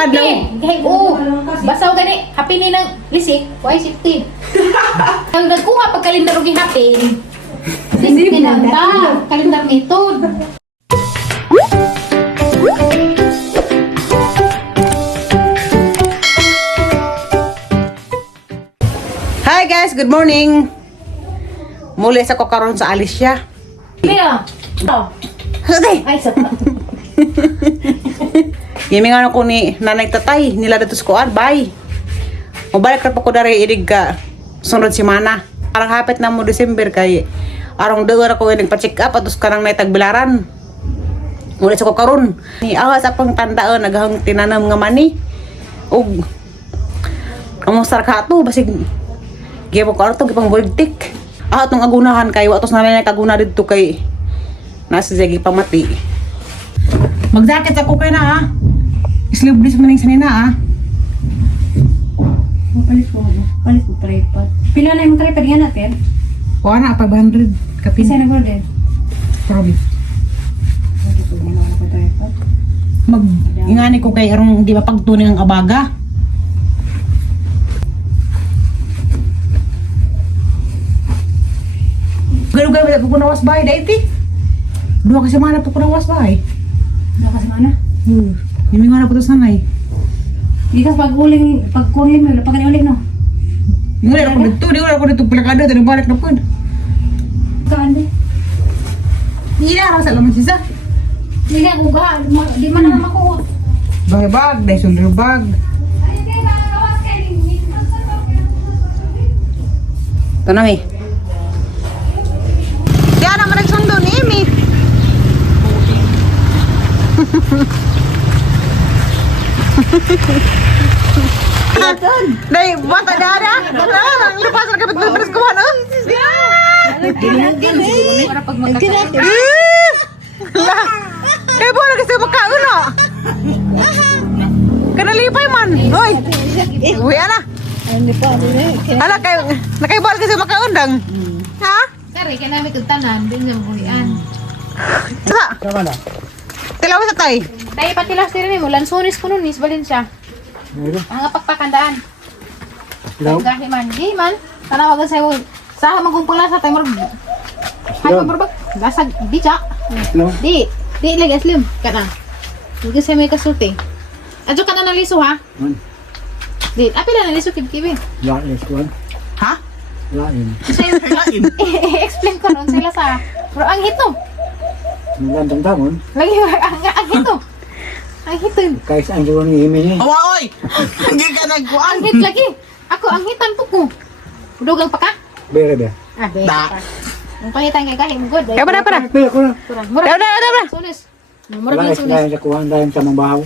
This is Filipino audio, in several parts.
kadlaw. Basaw gani, happy ni ng lisik, why safety? Ang nagkuha pag kalendar og gihapin. Hindi na ta, kalendar method. Hi guys, good morning. Muli sa ko karon sa Alicia. Mira. Oh. Hey. Ay sa. Gimingan ako ni nanay tatay nila dito sa kuan. Bye. Mabalik na pa ko dari idig ka sunod semana. Parang hapit na mo December kay arong dawar ako nagpa-check up atus kanang nay tagbilaran. Muli sa ko karon. Ni awas akong tandaan naghang tinanam nga mani. Og kamusta ka ato basig gibo ko ato gipang bultik. Atong agunahan kay watos nanay kaguna didto kay nasa jagi pamati. Magjakit ako kay na ha. Sleeveless maning sanina ha. Palit mo tripod. Pila na yung tripod nga natin? O na 500 kapin. Isa na gorden. Probi. Mag ingani ko kay arong di ba pagtuning ang abaga. Garo-garo po ko nawas bahay dahil ti. Dua kasi mana po ko nawas bahay. Dua kasi mana? Yung nga na po ito sanay. Di ka pag-uling mo, pag uling no? Di wala ako dito plakado, ito balik na po. Kaan di? Hindi na ako sa laman sisa. Hindi na kuga, di man na makuha. Bahay bag, dahil shoulder bag. Ito na mi. Yan naman nagsundo ni Amy. Dahil bata dada. Ang lupas na kapit ng beres kuhan. Para pag magkakaroon. Eh, bola kasi makaon na. Kanalipay man. Hoy. Uy, ana. Ala, nakaibal kasi makaundang. Ha? Kari, kaya namin kagtanan, din nga mabuhian. Sa? Tilaw sa tay. Tayo patilas din mo, lansones ko nun, isbalin siya. Ang apagpakandaan. Gahi man, di man. Tanawagan sa'yo, sa magkumpula sa tayo marag. Hay mo marabag, lasag, di siya. Di lagi aslim, kana. Hindi kasi may kasulti. Adyo ka na ng liso ha? Di, apila na liso kibi. Ha? Lain. I-explain ko nun sila sa, pero ang hito. Magandang tamon. Lagi, ang hito. Ang hito. Kahit saan siguro ni Imi ni. Awa, oy! Hindi ka nagkuhan. Ang hit lagi. Ako, ang hitan po ko. Udugang pa ka? Bere be. Be. Da. Ang pangitan kay kahit good. Kaya ba na para? Bere ko na. Murag. Daw. Sunis. Murag Wala lang sunis. islayan sa kuhan dahil sa mabahaw.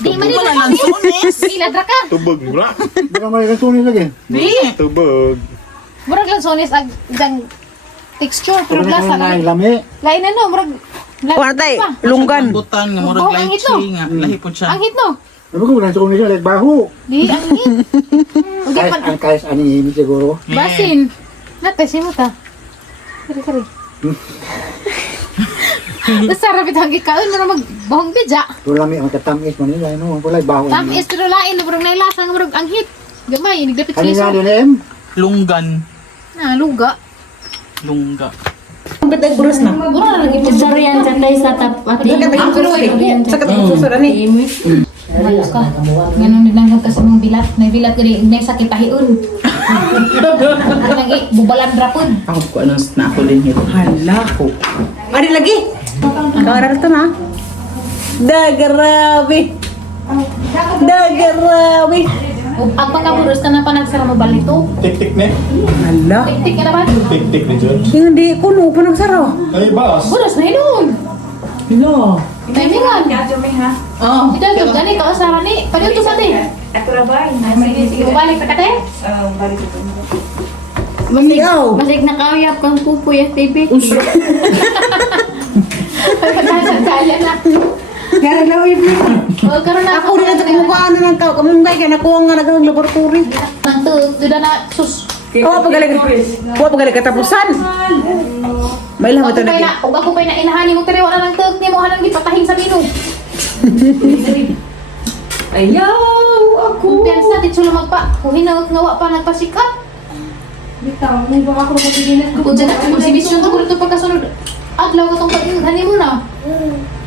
Di man nila lang sunis. Iladra ka. Tubog mula. Baka may kantunin lagi. Tubog. Murag lang sunis ag dang texture pero Pero lasa na lang. lami. Lain na no, murag. Wala tay, lunggan. Butan nga murag Buhok ang hit, no? lychee nga lahi po siya. Ang hit no. Sabi ko wala kantunin siya, like baho. Di ang hit. Ug Kahit man ang kahit saan ni Imi siguro. basin. Nate simuta. Kari. Sarap itong gikaon mo magbahong bidya. Wala may ang katamis man nila. Ano, wala baho. Tamis pero lain murag nailasa nga murag ang hit. Gamay nagdapit Ano nga liso. din Em? Lunggan. Luga. Lungga. Betay burus na. Mura lagi Durian sanday sa tapati. Sakit ang susunod ni. Malas ka. Ganun din lang kasi mong bilat. May bilat gani may sakit tahiun. Lagi bubalan drapon. Ako ko anong snack ko din ito. Hala ko. Ari lagi. Kawarar to na. Dagarabi. Dagarabi. Ang pagkaburos ka na pa nagsara mo balito. Tik-tik ne. Hala. Tik-tik ka na ba? Tik-tik ni George. Hindi ko no pa nagsara. Ay, boss. Buros na hinun. Hala. May mingan. Oh. Ito yung gani ka sa ni. Pagyo to sa ti. Sige, balik ka kate. Mamigaw. Balik na kayap kang pupuy at TV. Kaya na. Kaya na uy. O karon na Ako rin ito kumukhaan na ng kao. Kamunggay kaya nakuha nga nagawang laboratory. nang tuda na sus. Oo, pagaling katapusan. May lang ito na. Ug ako pay na inahani mo pero wala nang tug ni mo hanang gipatahing sa mino. Ayaw ako. Piyansa, di sila magpa. Kung hinawag-ngawa pa, nagpasikap. Bitaw, may baka ako magbibinas ko. Kung dyan ako, konsimisyon ko rin ito pagkasunod. Adlaw ka itong pag-ihani mo na.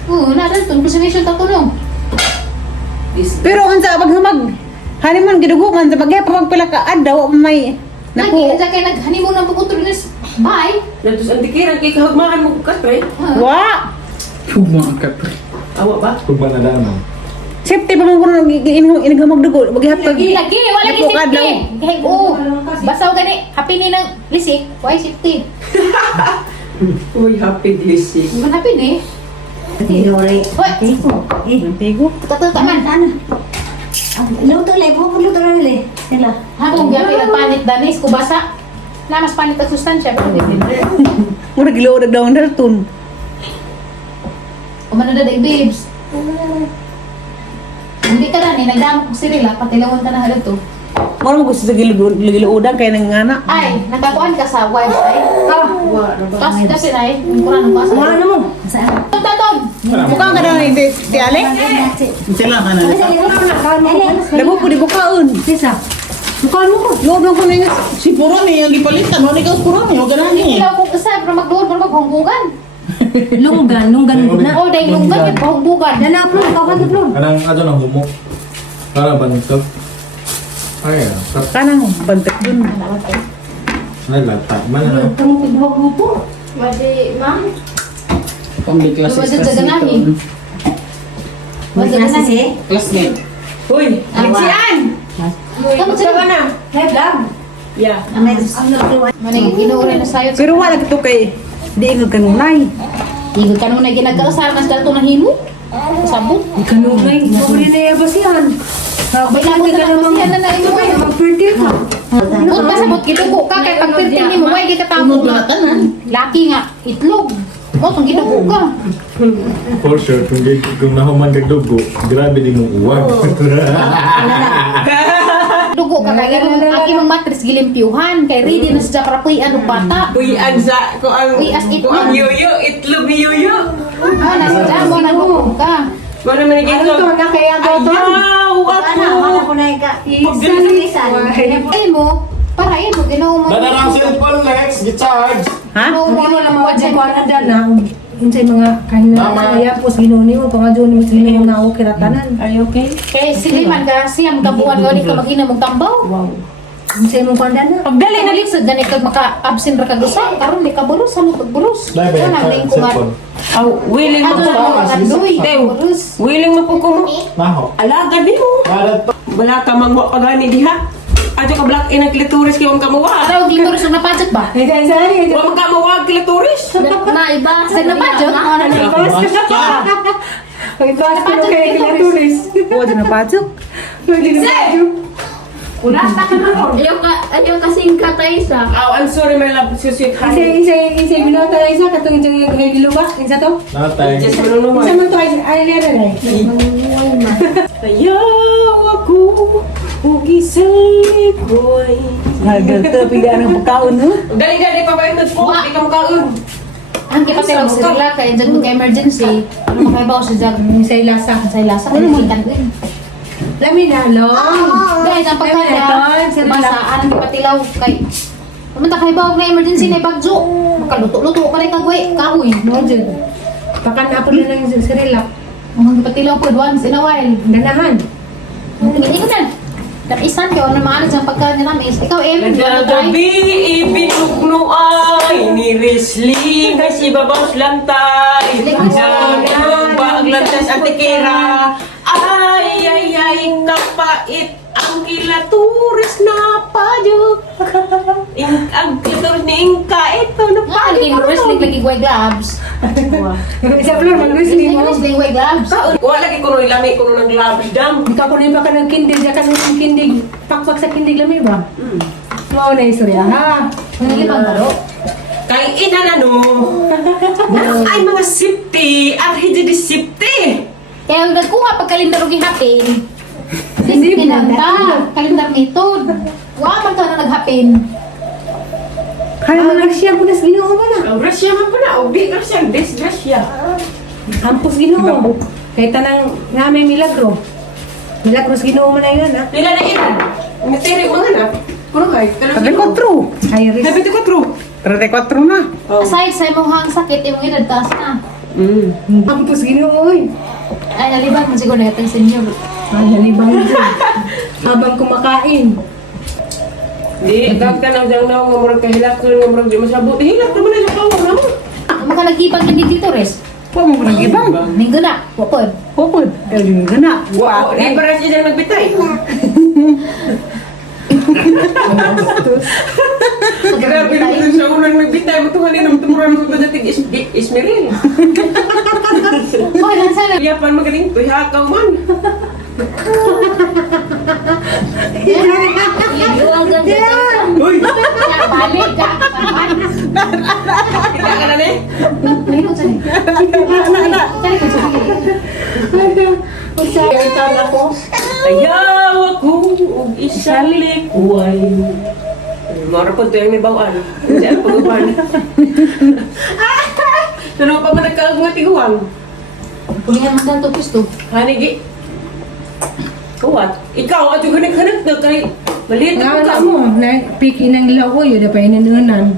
Oo, nadan ito. Konsimisyon ka ito no. Pero unsa pag humag honeymoon gidugungan sa bagay pa pagpila ka adlaw may Lagi, naku. dyan kayo naghani mo na pagkutulog na. Bye. Natus ang tikiran kay kahagmaan mo bukas pre. Wa. Pumakat. Awa ba? Kung ba nadaan mo? Safety pa man kuno inighamag dugo maghapag. Lagi, wala Naku, lagi kadlaw. safety. Kahit oo. Basta gani, happy ni ng lisik. Why safety? Uy, happy blessing. Bukan happy ni. Tinore. Hoy, Tigo. tataman. Luto le, luto le. Sila. Habang gabi nagpanit danis, kubasa. Na mas panit ang sustansya. Pero hindi. Mura gilo daw darton. Kumano na day, babes. Hindi ka na ni, nagdamok ko sirila, patilawan ka na halad to. Mura mo gusto sa gilo udang kay nang ngana. Ay, nagkakuan ka sa wife ay. Tapos kasi na eh, yung kurang ng basa. Ano mo? Saan? Tatong! Buka ka na ni ti Ale. Sila ka na. Labo po di bukaon. Sisa. Bukan mo ko. Loob lang ko na nga. Si Puroni yung gipalitan. Wala ikaw Puroni. Huwag ka na Hindi niya. ilaw ko kasi, pero magduhod, pero maghunggugan. Lunggan ko na. O, dahil lunggan, may pahunggugan. Nanaplo, kapan to Anang ano nang humo? Para ba nito? Ay, Kanang bantek dun. naglatak man na. Kamu tibuhok lupo. Wadi, ma'am. Pambi klases Luwad kasi sa ganahin. ito. Wadi ka na. Classmate. Uy, Lexian! Kamu sa na? Hey, vlog. Yeah. Manang inuuran na sayo. Pero wala kito kay di ingag kanunay. Igod ka nung na ginagkausar mas dato na himo. Sabot. Kanugay. Uli na yabas yan. May labot na lang siya na imo. Mag-fertil ka. Kung pasabot gidugo ka kay pag 15 mo way gikatamo na laki nga itlog. Mo tong gidugo ka. For sure, kung nahuman kag dugo, grabe di mo uwag. Dugo ka kay ang imong matris gilimpyuhan kay ready na sa para puy ano bata. Uy, ansa ko ang Uy, as ko ang yoyo, itlog ni yoyo. Ah, nasa dyan mo na dugo ka. Ko naman Ano itlog. to? Nakaya to to? Ayaw ako. ko na ika. Pagdalisan. Ay mo, para yun mo ginawa mo. Nadarang cellphone, Lex, gicharge. Ha? Ginawa mo Gino na na mo mga dyan. dyan na na. Unsay mga kahina Tama. kaya pos ginuni mo pa nga doon mo sila mga ako kiratanan. Are you okay? Kay sili man ka siyam kabuhan ko di ka mag-ina mong tambaw. Unsay mo pandan na. Pagdali na lisod gani kag maka-absent ra kag usa karon di ka bulos sa mo pagbulos. Dahil ba Kana yung ning kumat. cellphone? Willing mo Ano ko. na mga duy. Tew. Bulos. Willing mo po ko mo. Naho. Alaga di mo. Karat pa. Wala ka mangwa pagani diha. Ato ka black in ang klitoris kay wang kamuwa. Araw di mo rin na budget ba? Ay dahil sa ari. Wang kamuwa ang klitoris. Na iba sa na budget. Ano na Pagkas ko kay kilaturis. Wala na pajuk. Ayaw kasing katay sa. Oh, I'm sorry my love, sweet honey. Isa binota na isa katong yung hilo ba? Isa to? Natay. Just Isa manunungan. man to ay lera na. Ayaw ako, hugi sa liboy. Hagal to pila ang bukaon no. Dali-dali pa ba ito po? Di ka makaon. Ang kipatilaw sa rila kay dyan ka emergency. Ano makaibaw sa dyan? Isa lasa. Sa ilasa ano mo ikan din. Lami na lo. Guys, ang pagkada, basa, anong ipatilaw kay... Pumunta kay bawag na emergency na ibagjo. Makaluto-luto ka rin kagway, kahoy. Mo jud. Pakan na po na ng sirila. Ang ipatilaw po once in a while. Ganahan. Hindi ko na. Tapisan ka, ano maano dyan pagka ninamis. Ikaw, Em, hindi mo try. Nagagabi, ibinugno ay ni Riesling ay si Babaws Lantay. Nagagabi, baglantas at tikira. Ay, kapait ang kilaturis na padyok. Ang kilaturis ni Inka, ito na Ah, lagi mo wrestling, lagi guay gloves. Isa floor mag-wrestling mo. Wrestling, guay gloves. Wala lagi kuno ilami kuno ng gloves dam. Ikaw kunin pa ka ng kindig, diya ka ng kindig. Pakpak sa kindig lami ba? Mao na istorya ha. Ang limang baro. Kay ina na no. Ay mga safety, arhidi di safety. Kaya nagkuha pag kalendar og gihapin. Hindi Hindi mo kinanta, kalendar nito. Wa man ka na naghapin. Kaya mo Russia po nas Ginoo ba na? Ang Russia man pa na, ubi Russia, des Russia. Campus Ginoo. Kay tanang namin milagro. Milagros Ginoo mo na yan, ha? Nila na ilan. Matiri mo nga na. Kuno kay. 34. Ay, Riz. 34 na. Aside sa imong sakit, imong edad taas na. Ampus Ginoo, oy. Ay, naliban mo siguro na itong senior. Ay, halibang ito. Habang kumakain. Di, dag ka nang dang na nga murag kahilak ko nga murag di masabot. Hilak naman na sa kawo na mo. Ang mga nag-ibang hindi dito, Res. Po mo nang ibang. Minggo na, wapod. Popod. Yung gana. Wow, di para siya nagbitay. Grabe naman siya unang nagbitay. Matuhanin naman tumuran mo ba dating Ismeril. Oh, lang sana. Yapan magaling to, hakaw man. Iwan ganda. Uy, Ya, balik ka. kita ka na ni. Malikot sa ni. Talikot sa ni. Ayaw ako og isang likuay. Mara po ito yung may bawaan. Hindi ang pag-uban. Ano pa man nagkaag nga tiguang? Kulingan mo dyan to, Pisto. Hanigi. Kuwat. Ikaw at yung hanag-hanag na kay maliit na Nga ka mo, na piki ng ilaw, oy. Dapay nanunan.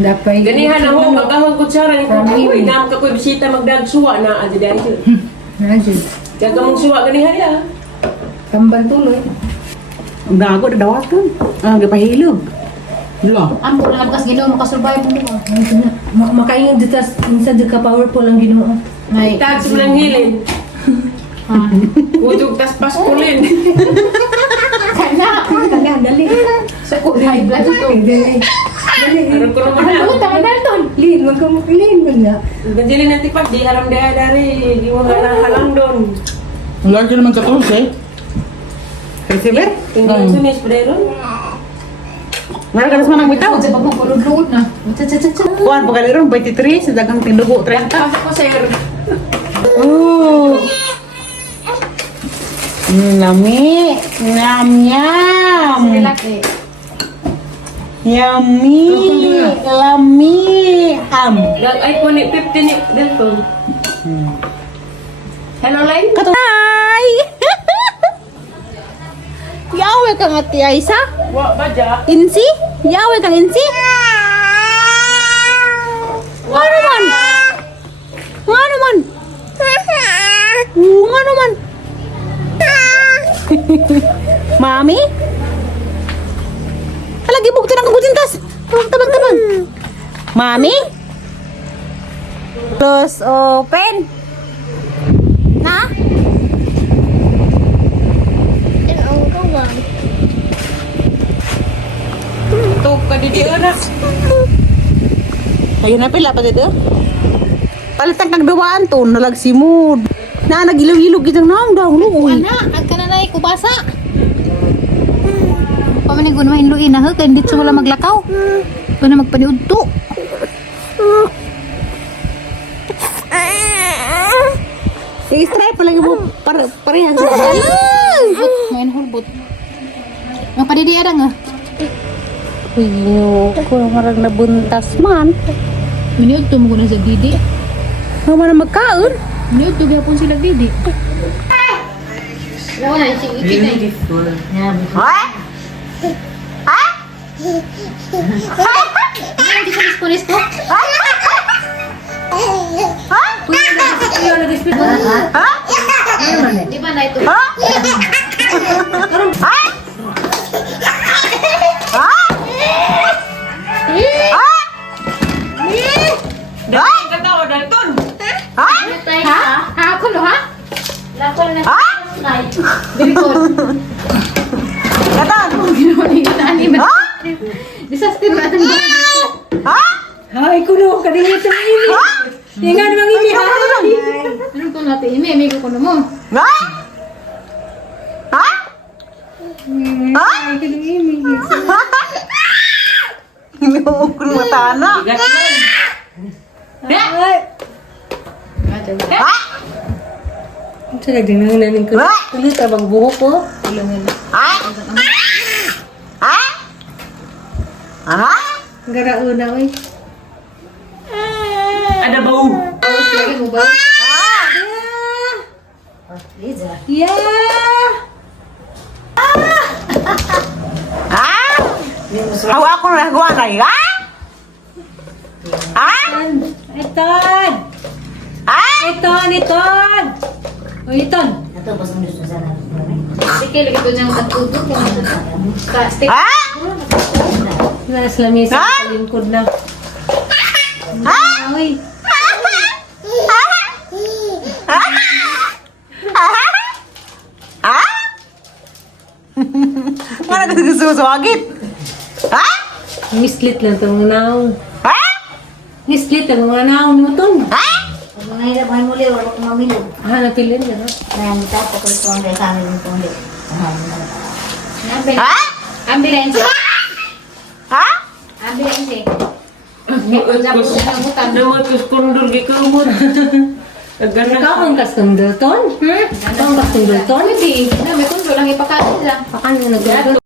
Dapay. Ganihan ako, magkahang kutsara ni Kuya. Uy, naam ka ko'y bisita magdagsuwa na adi dahil. Najid. Kaya ka mong suwa ganihan ya. Tambal tuloy. Ang dago na dawat ko. Gapahilog. Ambo na lakas Ginoo makasurvive mo mo. Makaingon dito, minsan dito ka powerful ang Ginoo. May Tag sa malang hilin. Utog tas paskulin. kana. Kaya, dali. Sa high blood ito. Ano ko naman na. Ano ta Dalton? Lin, wag ka makulin mo na. Ganjili na tipak, di haram daya dari. Di mo halang doon. Lagi naman ka tools eh. Receiver? Tingnan sunis pa dahil ron. Wala ka na sa manang bitaw. Sa pagpapulod na. Cha. Kuan pa ron 23 sa dagang tindugo 30. Pasok ko sir. Lami. Nyam nyam. Lalaki. Yummy. Lami. Dag iPhone ni 15 ni Delton. Hello, Line? Katay. Yawe ka nga ti Aisa? Wa ba dya? Insi? Yawe kang insi? Ano man? Ano man? Ano man? Mami? Lagi bukti ng kabutintas. Tabang. Mami? Close open. Na? Tuk ka di anak. Ayun na pila pa dito. Palitan kag duwaan to, nalagsimod. Na nagilog-ilog itong naong daw, uy. Ana, ang kananay kubasa. Pamanigon mo hinluin na kay dito wala maglakaw. Wala magpaniudto. I-strap pa lagi mo parehas. Main hulbot. Ang padidi ada nga. Uyo, ko marag nabuntas man. Miniudto mo na sa didi. Nga man magkaon. Miniudto gyapon sila didi. Wala na sing ikinay. Ha? Ha? Ano di sa disponis ko? Ha? Di ba na ito? Ha? Ha? Ha? Dahil ka tao, Dalton. Ha? Ha? Ha? Ako no ha? Lako na. Ha? Very good. Katan? Ginawa ni Gani ba? Ha? Disaster na itong dito. Ha? Ay, kuno, kadingit sa ini. Ha? Ingat mga ini. Ano ko natin? Ime ko na mo. Ha? Ha? Ha? Inuog ko ng mata na. Bigat man. Ha? Sa nagdinanganan ko. Ha? Tuloy tabang buhok ko. Ha? Ha? Ha? Ang garauna, oy. Ada bau. Lagi mo ba? Ha? Yeah! Hawa ako na nagawa na ha? Ha? Iton! Ha? Iton! O, Iton! Sige, lagi ko niyang tagtutog. Plastic. Ha? Nasa lamesa Ha? sa lingkod na. Ha? Ay, Ha? Mana gusto suwagit? Ha? ngislit lang itong naong. Ha? Ngislit lang mga naong ni Muton. Ha? Mahirap ay muli, wala ko mamilog. Ah, napilin niya, no? Kaya nito ako kung ito sa amin yung tundi. Ha? Ambulance. Ha? Ambulance. Namutan. Namatos kondor gikamot. Ikaw ang kastundulton? Ikaw ang kastundulton? Pwede. Na, may kundo lang ipakain lang. Paano nagdulton?